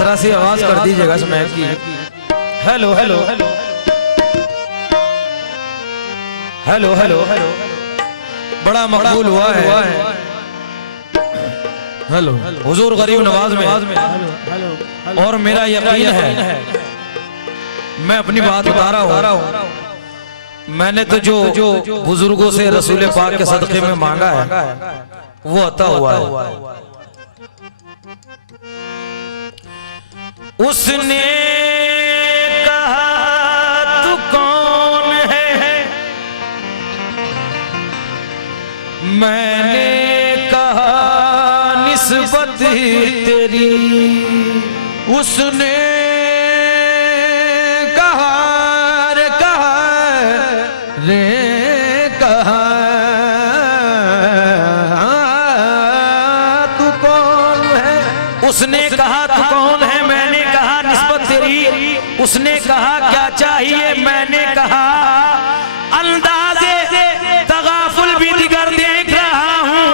जरा सी आवाज कर दीजिएगा समय की। Hello hello hello hello hello hello, बड़ा मकबूल हुआ है। हेलो हुजूर गरीब नवाज में, और मेरा यकीन है, मैं अपनी बात बता रहा हूँ, मैंने तो जो बुजुर्गों से रसूल पाक के सदक़े में मांगा है वो अता हुआ है। उसने कहा तू कौन है, मैंने कहा निस्बत तेरी। उसने कहा रे कहा तू कौन है। उसने कहा तू कौन है, मैंने कहा निस्बत तेरी। उसने कहा क्या चाहिए, मैंने कहा अंदाज़े तगाफुल भी दिगर देख रहा हूँ,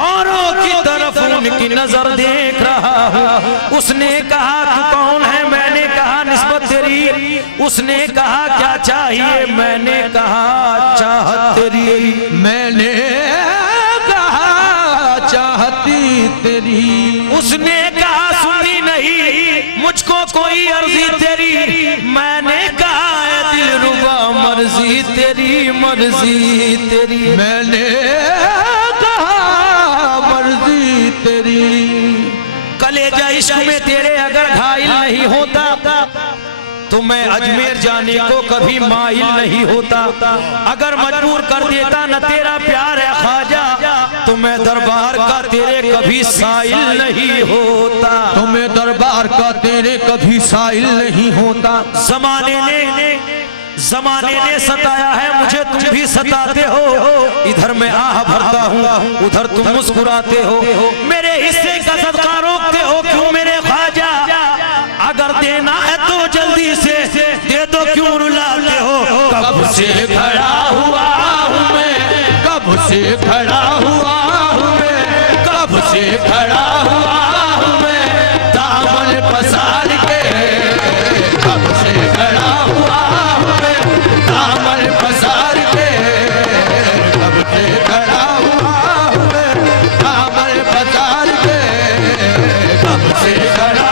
औरों की तरफ उनकी नजर देख रहा हूँ। उसने कहा तू कौन है, मैंने कहा निस्बत तेरी। उसने कहा क्या चाहिए, मैंने कहा चाहत तेरी। मैंने कहा चाहती तेरी। उसने कहा सुनी नहीं मुझको कोई अर्जी तेरी। मैंने कहा दिलरुबा मर्जी तेरी, मर्जी तेरी। मैंने कहा मर्जी तेरी। कलेजा इश्क में तेरे अगर घायल नहीं होता तो मैं अजमेर जाने को कभी माइल नहीं होता। अगर मजबूर कर देता न तेरा प्यार है ख्वाजा, तो मैं दरबार का तेरे कभी साइल नहीं होता। तो मैं दरबार का तेरे कभी साइल नहीं होता। जमाने ने सताया है मुझे, तुम भी सताते हो। इधर मैं आह भरता हूँ, उधर तुम मुस्कुराते हो। मेरे हिस्से का सदका रोकते हो क्यों मेरे ख्वाजा? अगर देना है तो जल्दी से दे दो, क्यों रुलाते हो? कब से खड़ा हुआ हूँ मैं, कब से खड़ा हुआ हूँ मैं, कब से खड़ा हुआ हूँ मैं दामन पसार के। कब से खड़ा हुआ हूँ मैं दामन पसार के। कब से खड़ा हुआ हूँ मैं दामन पसार के। कब से खड़ा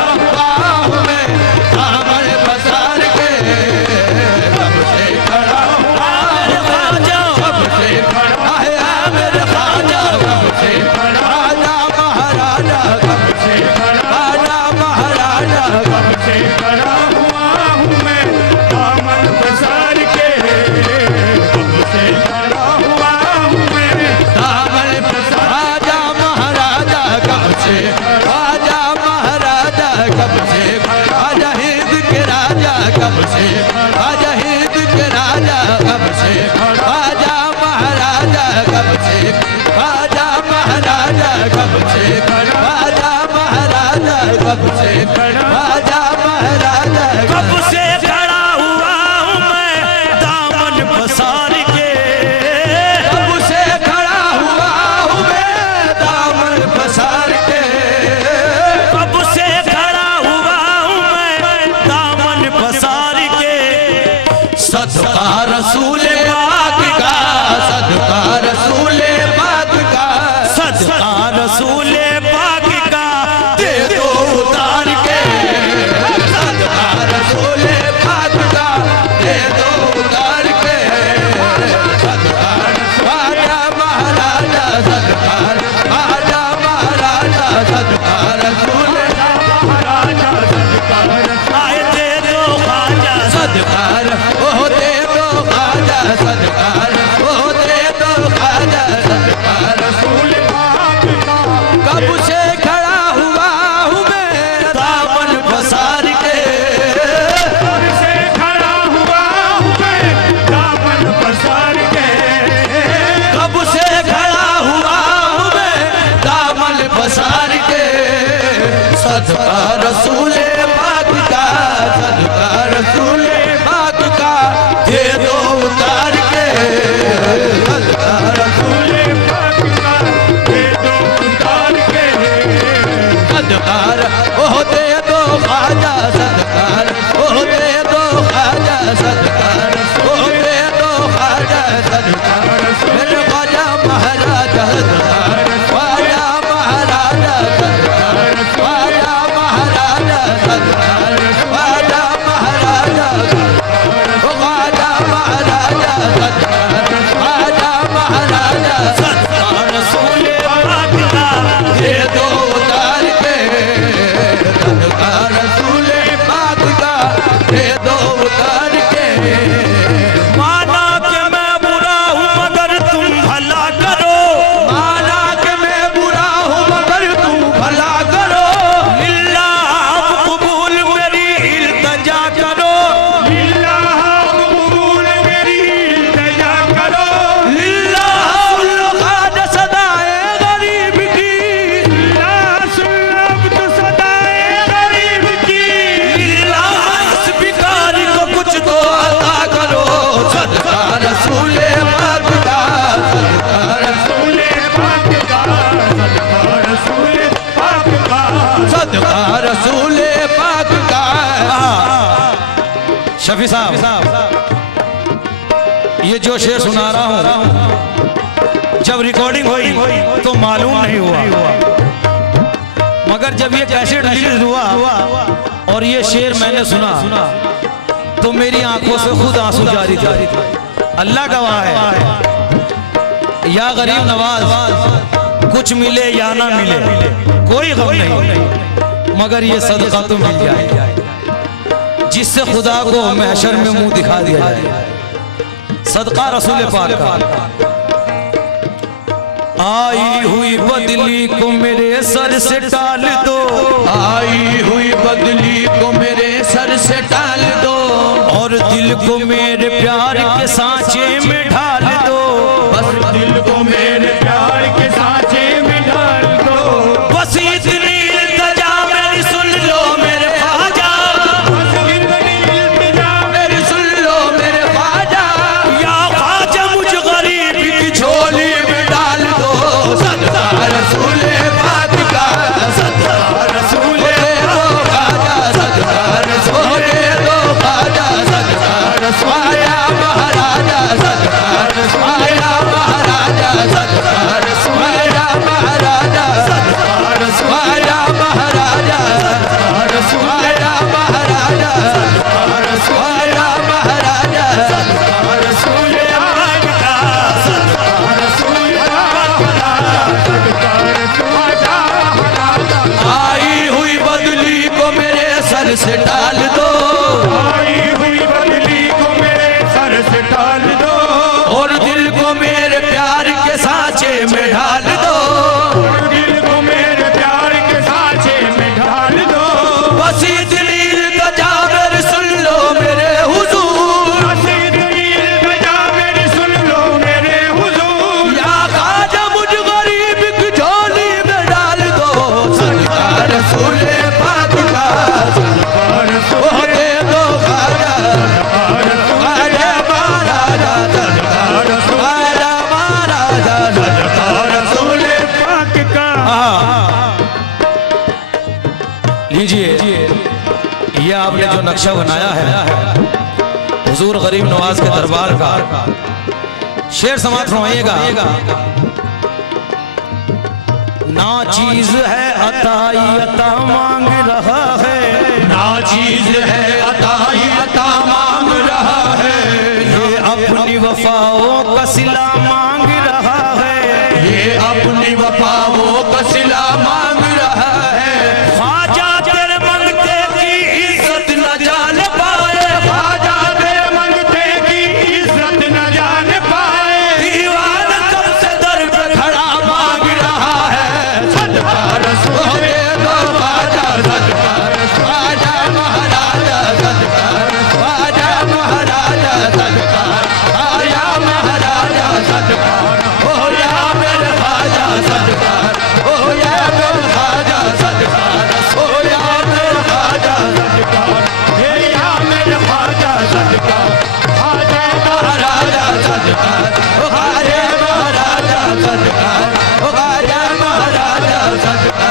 रफी साहब, ये जो शेर सुना रहा हूं जब रिकॉर्डिंग हुई तो मालूम नहीं हुआ, मगर जब ये कैसेट रिलीज हुआ और ये शेर मैंने सुना तो मेरी आंखों से खुद आंसू जारी थे। अल्लाह गवाह है, या गरीब नवाज कुछ मिले या ना मिले कोई गम नहीं, मगर ये सदका तो मिल जाए जिससे खुदा को महशर में मुंह दिखा दिया जाए। सदका रसूल पाक का। आई हुई बदली को मेरे सर से टाल दो, आई हुई बदली को मेरे सर से टाल दो, और दिल को मेरे प्यार के सांचे में ढाल दो, बस दिल को मेरे प्यार के सांचे में ढाल दो। बस इतनी इल्तिजा मेरी सुन लो मेरे ख्वाजा, बस इतनी इल्तिजा मेरी सुन लो मेरे ख्वाजा, या ख्वाजा मुझ गरीब की झोली में डाल दो। सदका रसूल पाक का, सदका रसूल दो ख्वाजा, सदका रसूल दो ख्वाजा, सदका रसूल महाराजा, सदका रसूल महाराजा, सदका रसूल महाराजा, सदका रसूल महाराजा, सदका रसूल महाराजा, सदका रसूल महाराजा, सदका रसूल महाराजा, सदका रसूल महाराजा। आई हुई बदली को मेरे सर से टाल दो, आई हुई बदली को मेरे सर से टाल दो, और दिल को मेरे प्यार के सांचे में ढाल दो, और दिल को मेरे प्यार के सांचे में ढाल दो। बस इतनी इल्तिजा मेरी सुन लो मेरे हुजूर, बस इतनी इल्तिजा मेरी सुन लो मेरे हुजूर, या ख्वाजा मुझ गरीब की झोली में डाल दो। सदका रसूल पाक का, सदका रसूल दे दो ख्वाजा, ख्वाजा महाराजा, सदका रसूल महाराजा, सदका रसूल पाक का। लीजिए, ये आपने जो नक्शा बनाया है हुजूर गरीब नवाज के दरबार का, शेर समाप्त फरमाइएगा। ना चीज है अताई अता मांग रहा है, ना चीज है अताई अता मांग रहा है, ये अपनी वफाओं का सिला मांग रहा है, ये अपनी वफाओं का सिला मांग रहा है। ख्वाजा तेरे मंगते की इज्जत न जान पाए, ख्वाजा तेरे मंगते की इज्जत न जान पाए, दीवाना कब से दर पे खड़ा मांग रहा है। सदका रसूल दो ख्वाजा, सदका ख्वाजा महाराजा, सदका ख्वाजा महाराजा, सदका ख्वाजा महाराजा, सदका ओ या मेरे ख्वाजा, सदका ओ या मेरे ख्वाजा, सदका ओ या मेरे ख्वाजा, सदका हे या मेरे ख्वाजा, सदका ख्वाजा महाराजा, सदका ओ ख्वाजा महाराजा, सदका ओ ख्वाजा महाराजा, सदका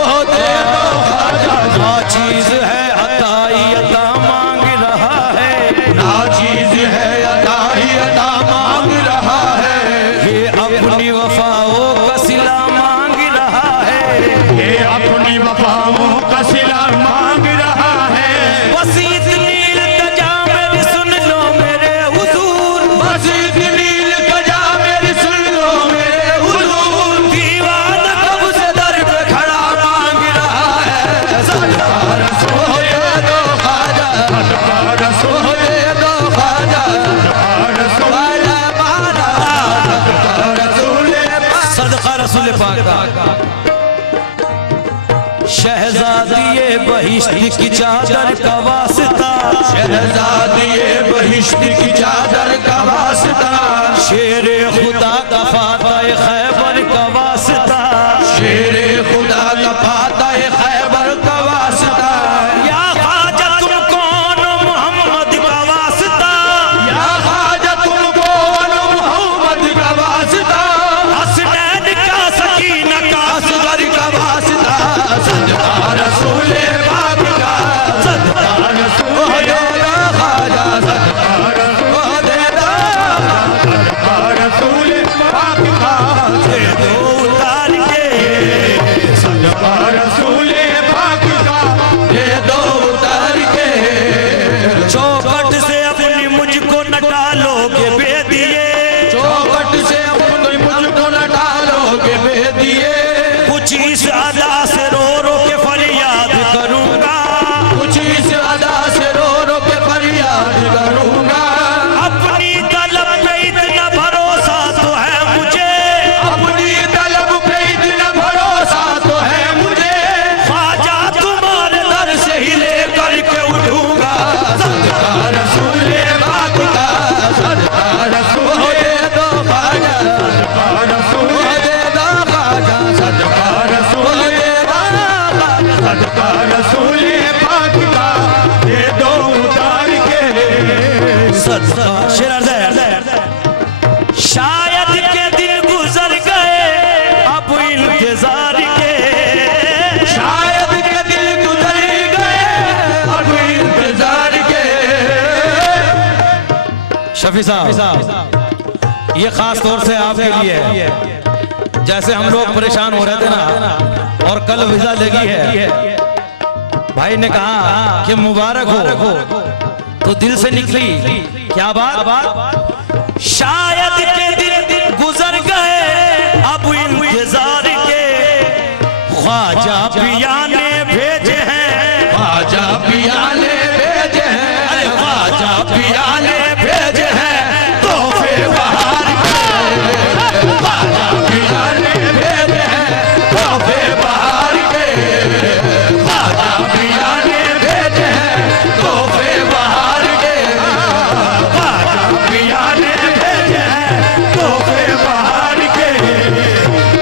ओ दे दो ख्वाजा। ना चीज है अताई अता मांग रहा है, ना चीज है अताई अता मांग रहा है, ये अपनी वफाओं का सिला मांग रहा है, ये अपनी वफाओं का सिला मांग रहा है। बस इतनी इल्तिजा मेरी सुन लो मेरे हुजूर, बस इतनी इल्तिजा मेरी सुन लो मेरे हुजूर, दीवाना कब से दर पे खड़ा मांग रहा है। सदका रसूल दो ख्वाजा, सदका रसूल दो ख्वाजा, सदका रसूल महाराजा, सदका रसूल सदका रसूल पाक का। शहजादिये बहिश्त की चादर का वास्ता, शहजादिये बहिश्त की चादर का वास्ता, शेरे खुदा का फातह खैबर का वास्ता, शेरे खुदा का फातह खैबर का वास्ता, या ख्वाजा तुम कौन मोहम्मद का वास्ता, या ख्वाजा तुम कौन मोहम्मद का वास्ता, हसनैन का सकीना का असगर का वास्ता। सदका रसूल पाक का, सदका रसूल दो ख्वाजा, कुछ इस अदा से रो रो के फरियाद करूंगा, कुछ इस अदा से रो रो के फरियाद करूंगा। अपनी तलब पे इतना भरोसा तो है मुझे, अपनी तलब पे इतना भरोसा तो है मुझे, ख्वाजा तुम्हारे दर से ही लेकर के उठूंगा। सदका रसूले पाक का, सदका रसूले दे दो ख्वाजा, सदका रसूले दे दो ख्वाजा, सदका रसूले दे दो ख्वाजा, सदका रसूले पाक का दे दो उतार के। सदका शायद के दिन गुजर गए अब इंतजार के, शायद के दिल गुजर गए अब इंतजार के। शफी साहब ये खास तौर से आपके लिए है। जैसे हम लोग परेशान हो रहे थे ना और कल वीजा लगी है, भाई ने कहा कि मुबारक हो तो दिल से निकली क्या बात, शायद के दिन गुजर गए अब इंतजार के, ख्वाजा पिया ने भेजे हैं, ख्वाजा पिया ने भेजे हैं, अरे ख्वाजा पिया ने भेजे हैं तोहफे बहार के। ख्वाजा पिया ने भेजे हैं तोहफे बहार के। ख्वाजा पिया ने भेजे हैं तोहफे बहार के। ख्वाजा पिया ने भेजे हैं तोहफे बहार के।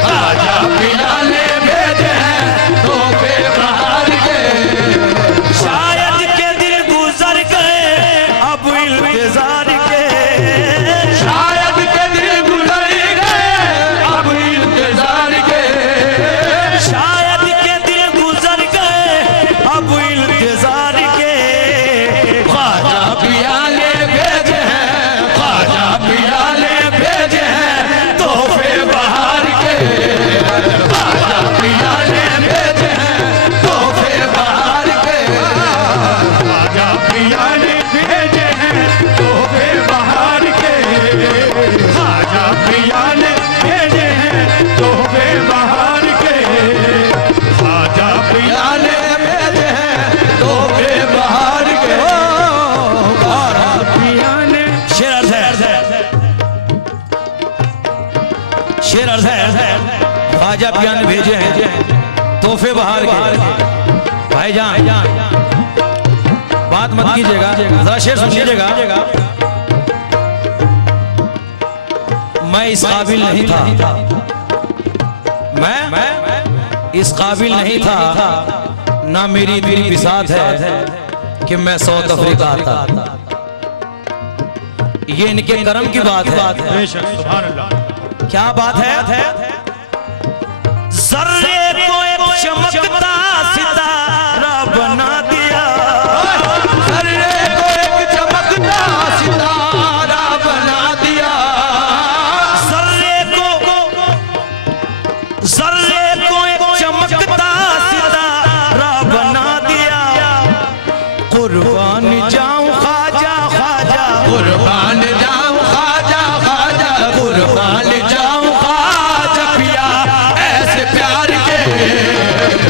ख्वाजा पिया ने भेजे हैं तोहफे बहार के। शायद के दिन गुजर गए अब इंतजार के, शायद के दिन गुजर गए अब इंतजार के। शायद के दिन गुजर गए अब इंतजार के, ख्वाजा पिया ने भेजे हैं, ख्वाजा पिया ने भेजे हैं तोहफे बहार के। ख्वाजा पिया ने भेजे हैं तोहफे बहार के। ख्वाजा पिया ने भेजे हैं तोहफे बहार के। ख्वाजा पिया ने भेजे हैं तोहफे बहार के। ख्वाजा पिया ने भेजे हैं तोहफे बहार के। ख्वाजा पिया ने शेर अर्ज है, शेर अर्ज है, ख्वाजा पिया ने भेजे हैं तोहफे बहार के। भाईजान बात मत कीजिएगा, जरा शेर सुनिएगा। मैं इस काबिल नहीं था, मैं इस काबिल नहीं था, ना मेरी इतनी बिसात है कि मैं साउथ अफ्रीका आता। ये इनके कर्म की बात है। क्या बात है, जर्रे को एक चमकता सितारा बना दिया, जर्रे को एक चमकता सितारा बना दिया। जर्रे को एक चमकता सितारा बना दिया, कुर्बान जाऊं ख्वाजा ख्वाजा, कुर्बान जाऊं ख्वाजा ख्वाजा, कुर्बान जाऊं ख्वाजा पिया ऐसे प्यार के।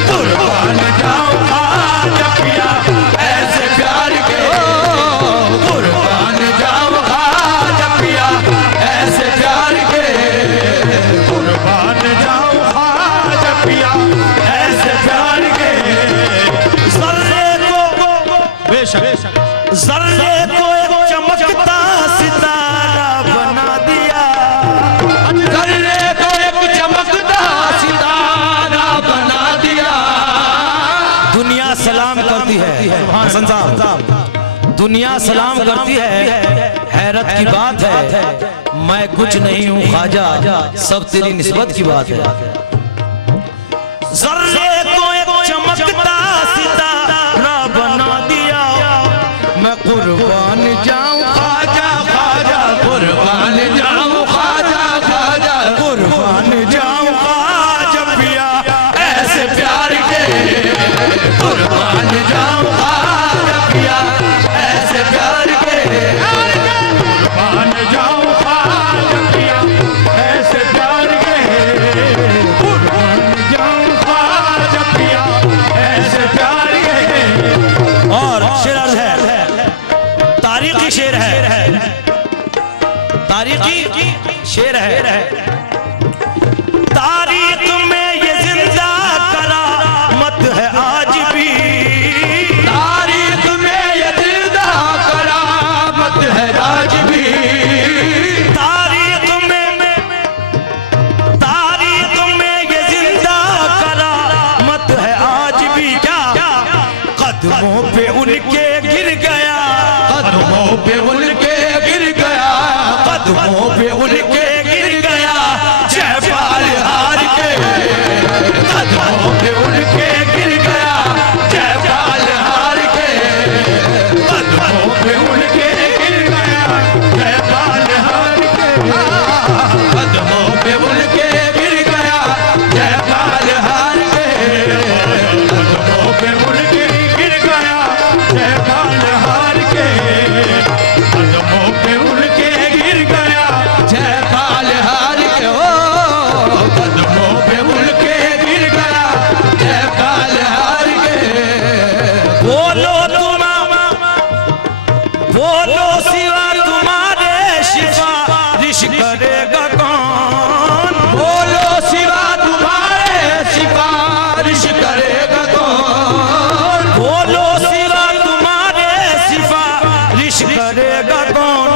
कुर्बान जाऊं ख्वाजा पिया ऐसे प्यार के। कुर्बान जाऊं ख्वाजा पिया ऐसे प्यार के। कुर्बान जाऊं ख्वाजा पिया ऐसे प्यार के। जर्रे को एक चमकता सितारा बना दिया, जर्रे को एक चमकता सितारा बना दिया। दुनिया सलाम करती है, हसन साहब दुनिया सलाम करती है, हैरत की बात है मैं कुछ नहीं हूँ ख्वाजा, सब तेरी निस्बत की बात है। जर्रे को एक चमकता सितारा बना दिया, मैं कुर्बान जाऊं ख्वाजा ख्वाजा, कुर्बान जाऊं ख्वाजा ख्वाजा, कुर्बान जाऊं ख्वाजा पिया ऐसे प्यार के। कुर्बान जाऊं ख्वाजा पिया ऐसे प्यार के। कुर्बान जाऊं ख्वाजा पिया ऐसे प्यार के। कुर्बान जाऊं शेर है, तारीख में ये जिंदा करामत है आज भी, तारीख में ये जिंदा करामत है आज भी, तारीख में ये जिंदा करामत है आज भी। क्या कदमों पे उनके गिर गया, कदमों पे उनके गिर गया, कदमों पे उनके गिर गया जयपाल हार के, कदमों पे उनके गिर गया जयपाल हार के, कदमों पे उनके गिर गया जयपाल हार के, कदमों पे उनके गिर गया जयपाल हार के, कदमों पे उनके गिर गया जयपाल हार के, कदमों पे उनके गिर गया जयपाल हार के, ओ कदमों पे उनके गिर गया जयपाल हार के। बोलो बोलो सिवा तुम्हारे सिफारिश करेगा कौन, बोलो सिवा तुम्हारे सिफारिश करेगा कौन, बोलो सिवा तुम्हारे सिफारिश करेगा कौन।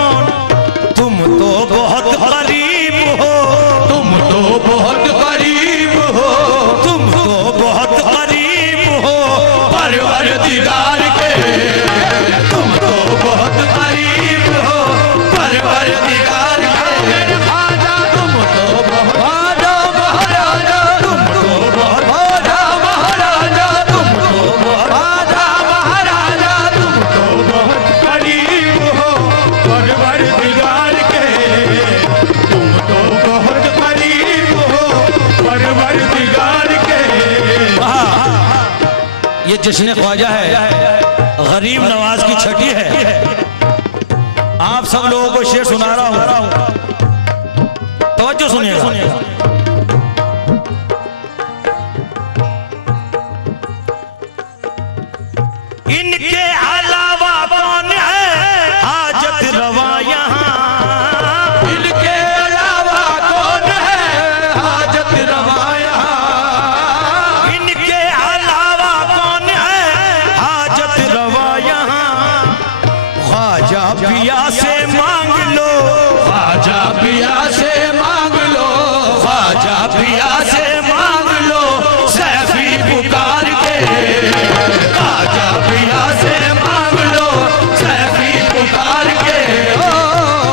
तुम तो बहुत गरीब हो, तुम तो बहुत करीब हो, तुम तो बहुत गरीब हो परवरदिगार के, तुम तो बहुत करीब हो परवरदिगार के, आजा तुम तो बहुत, आजा महाराजा तुम तो बहुत, आजा महाराजा तुम तो बहुत, आजा महाराजा तुम तो बहुत करीब हो परवरदिगार के, तुम तो बहुत करीब हो परवरदिगार के। ये जश्न ख्वाजा है, गरीब नवाज की छठी है। आप सब लोगों को शेर सुना रहा हूं, तवज्जो सुनिएगा। इनके अलावा कौन है हाजत रवा यहाँ, इनके अलावा कौन है हाजत रवा यहाँ, इनके अलावा कौन है हाजत रवा यहाँ। ख्वाजा पिया से मांग लो, ख्वाजा पिया से मांग लो, ख्वाजा पिया से मांग लो सैफी पुकार के, ख्वाजा पिया से मांग लो सैफी पुकार के, ओ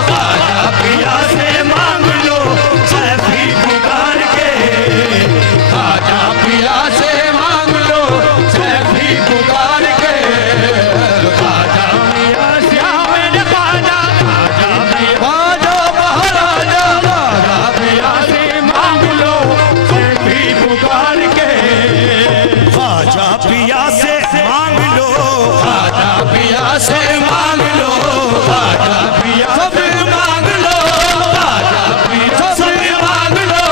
ख्वाजा पिया से मांग लो सैफी पुकार के, ख्वाजा पिया से मांग लो सैफी पुकार के, ख्वाजा पिया से मैंने ख्वाजा, ख्वाजा ख्वाजा महाराजा, ख्वाजा पिया से मांग लो सैफी पुकार के, ख्वाजा पिया से मांग लो, ख्वाजा पिया से मांग लो, ख्वाजा पिया सब मांग लो, ख्वाजा पिया सब मांग लो,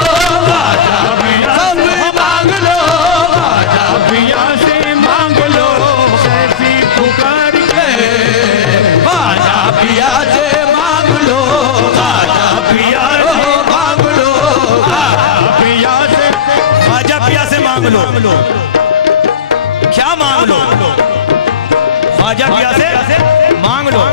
ख्वाजा पिया सब मांग लो, ख्वाजा पिया से मांग लो सैफी पुकार के, ख्वाजा पिया से मांग लो, ख्वाजा पिया से मांग लो, ख्वाजा पिया से, ख्वाजा पिया से मांग लो। क्या मांग लो? ख्वाजा पिया से मांग लो।